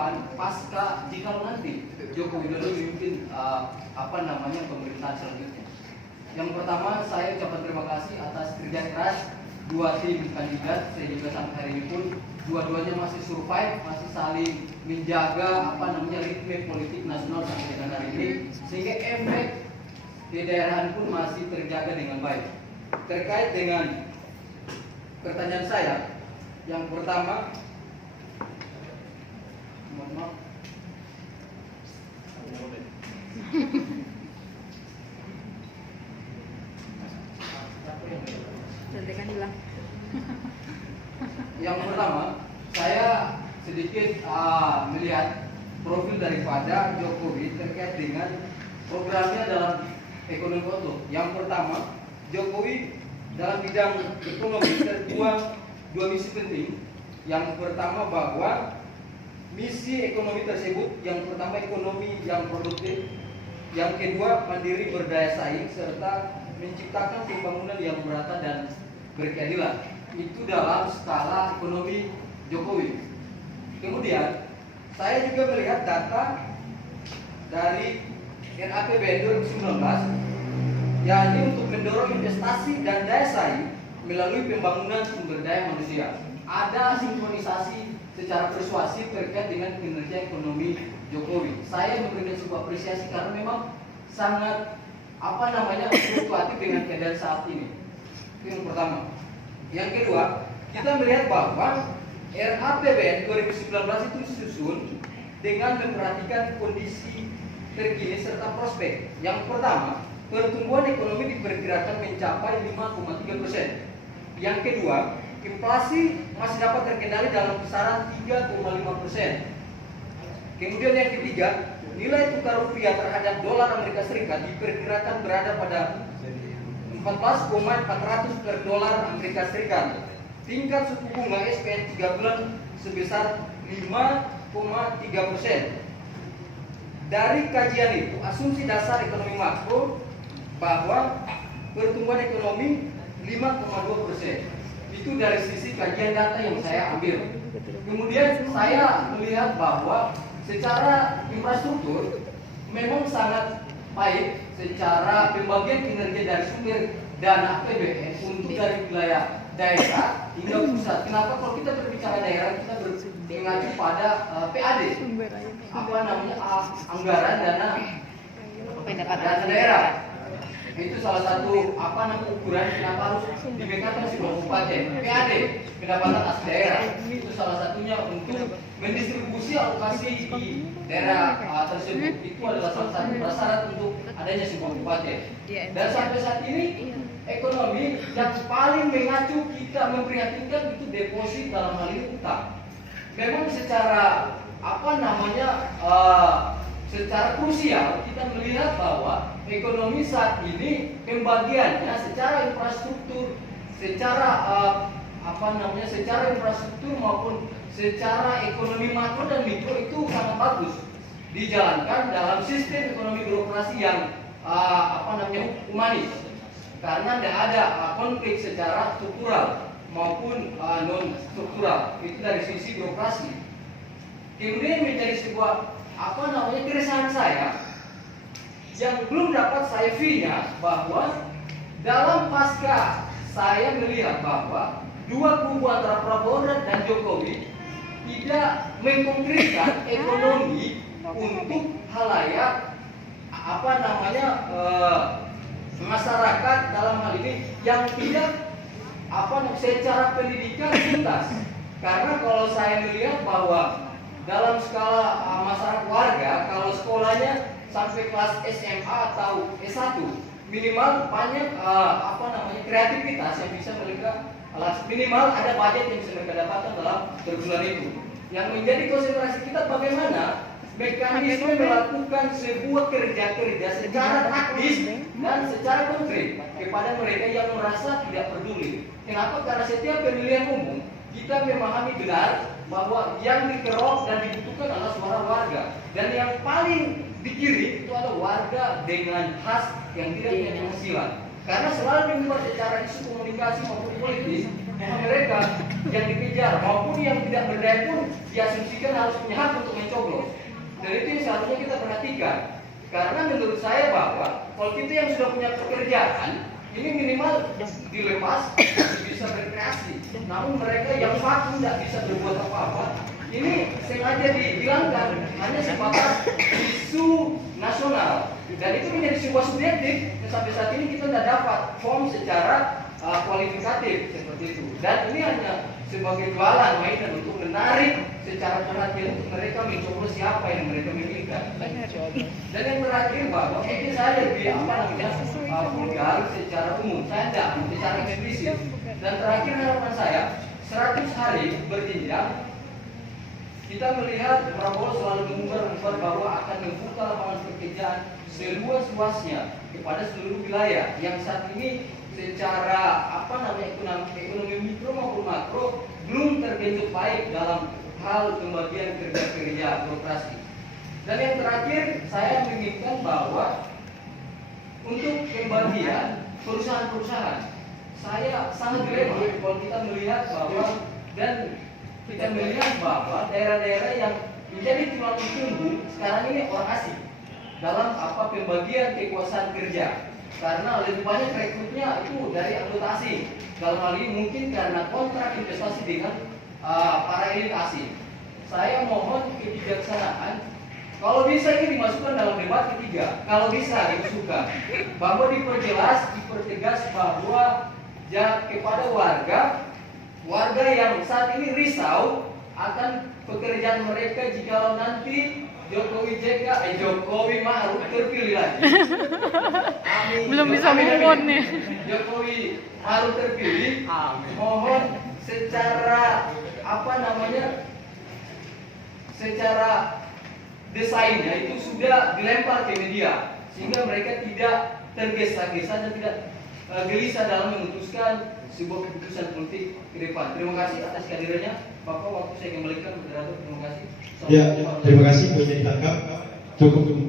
depan pasca jika nanti Joko Widodo memimpin pemerintahan selanjutnya. Yang pertama, saya ucapkan terima kasih atas kerja keras dua tim kandidat. Saya juga sampai hari ini pun dua-duanya masih survive, masih saling menjaga ritme politik nasional sampai dengan hari ini, sehingga efek di daerah pun masih terjaga dengan baik. Terkait dengan pertanyaan saya, yang pertama, mohon maaf. Yang pertama, saya sedikit melihat profil daripada Jokowi terkait dengan programnya dalam ekonomi utuh. Yang pertama, Jokowi dalam bidang ekonomi tertuang dua misi penting. Yang pertama bahwa misi ekonomi tersebut, yang pertama ekonomi yang produktif, yang kedua mandiri berdaya saing, serta menciptakan pembangunan yang merata dan berkeadilan. Itu dalam skala ekonomi Jokowi. Kemudian saya juga melihat data dari RAPBN 2019, yakni untuk mendorong investasi dan daya saing melalui pembangunan sumber daya manusia. Ada sinkronisasi secara persuasif terkait dengan kinerja ekonomi Jokowi. Saya memberikan sebuah apresiasi karena memang sangat fluktuatif dengan keadaan saat ini. Itu yang pertama. Yang kedua, kita melihat bahwa RAPBN 2019 itu disusun dengan memperhatikan kondisi terkini serta prospek. Yang pertama, pertumbuhan ekonomi diperkirakan mencapai 5,3%. Yang kedua, inflasi masih dapat terkendali dalam kisaran 3,5%. Kemudian yang ketiga, nilai tukar rupiah terhadap dolar Amerika Serikat diperkirakan berada pada 14,400 per dolar Amerika Serikat. Tingkat suku bunga SPN 3 bulan sebesar 5,3%. Dari kajian itu, asumsi dasar ekonomi makro bahwa pertumbuhan ekonomi 5,2%. Itu dari sisi kajian data yang saya ambil. Kemudian saya melihat bahwa secara infrastruktur memang sangat baik secara pembagian kinerja dari sumber dana APBN untuk dari wilayah daerah hingga pusat. Kenapa kalau kita berbicara daerah kita mengacu pada PAD, anggaran dana daerah. Itu salah satu ukuran kenapa harus diberikan sebuah kabupaten. PAD, pendapatan asli daerah. Itu salah satunya untuk mendistribusi alokasi di daerah tersebut. Itu adalah salah satu prasyarat untuk adanya sebuah kabupaten. Dan sampai saat ini ekonomi yang paling mengacu kita memprihatinkan itu deposit, dalam hal ini utang. Memang secara secara krusial kita melihat bahwa ekonomi saat ini pembagiannya secara infrastruktur, secara secara infrastruktur maupun secara ekonomi makro dan mikro itu sangat bagus dijalankan dalam sistem ekonomi birokrasi yang humanis, karena tidak ada konflik secara struktural maupun non struktural. Itu dari sisi birokrasi. Kemudian menjadi sebuah keresahan saya yang belum dapat saya fee-nya, bahwa dalam pasca saya melihat bahwa dua kubu antara Prabowo dan Jokowi tidak mengkonkretkan ekonomi untuk halayak masyarakat dalam hal ini yang tidak secara pendidikan tuntas. Karena kalau saya melihat bahwa dalam skala masyarakat warga, kalau sekolahnya sampai kelas SMA atau S1, minimal banyak kreativitas yang bisa mereka, minimal ada budget yang bisa mereka dapatkan dalam berbulan itu. Yang menjadi konsentrasi kita bagaimana mekanisme melakukan sebuah kerja-kerja secara taktis dan secara konkret kepada mereka yang merasa tidak peduli. Kenapa? Karena setiap pemilihan umum kita memahami benar bahwa yang dikerok dan dibutuhkan adalah suara warga, dan yang paling dikirim itu adalah warga dengan khas yang tidak punya penghasilan. Karena selalu membuat secara isu komunikasi maupun politis mereka yang dikejar maupun yang tidak berdaya pun diasumsikan harus punya hak untuk mencoblos. Dan itu yang seharusnya kita perhatikan. Karena menurut saya bahwa kalau kita yang sudah punya pekerjaan, ini minimal dilepas bisa berkreasi. Namun mereka yang vakum tidak bisa berbuat apa-apa, ini sengaja dihilangkan hanya sebatas isu nasional. Dan itu menjadi sebuah subjektif yang sampai saat ini kita tidak dapat form secara kualifikatif seperti itu. Dan ini hanya sebagai jualan mainan untuk menarik secara perhatian untuk mereka mencoba siapa yang mereka milihkan. Dan yang terakhir bahwa mungkin saya lebih vulgar secara umum, saya tidak secara eksplisit. Dan terakhir harapan saya 100 hari berjenjang. Kita melihat Prabowo selalu mengumbar bahwa akan membuka lapangan pekerjaan seluas-luasnya kepada seluruh wilayah yang saat ini secara ekonomi mikro maupun makro belum terbentuk baik dalam hal pembagian kerja-kerja birokrasi. Dan yang terakhir saya menginginkan bahwa untuk pembagian perusahaan-perusahaan, saya sangat dilema kalau kita melihat bahwa kita melihat bahwa daerah-daerah yang menjadi tulang punggung sekarang ini orang asing dalam pembagian kekuasaan kerja. Karena lebih banyak rekrutnya itu dari anggota asing. Dalam hal ini mungkin karena kontrak investasi dengan para elit asing. Saya mohon kebijaksanaan, kalau bisa ini dimasukkan dalam debat ketiga. Kalau bisa dimasukkan, bahwa dipertegas bahwa kepada warga yang saat ini risau akan pekerjaan mereka jika nanti Jokowi Ma'ruf terpilih lagi. Amin. Belum bisa move nih. Jokowi Ma'ruf terpilih. Amin. Mohon secara secara desainnya itu sudah dilempar ke media sehingga mereka tidak tergesa-gesa dan tidak gelisah dalam memutuskan sebuah keputusan politik ke depan. Terima kasih atas kehadirannya, Bapak. Waktu saya kembalikan moderator. Terima kasih. Ya, terima kasih. Boleh ditangkap. Cukup untuk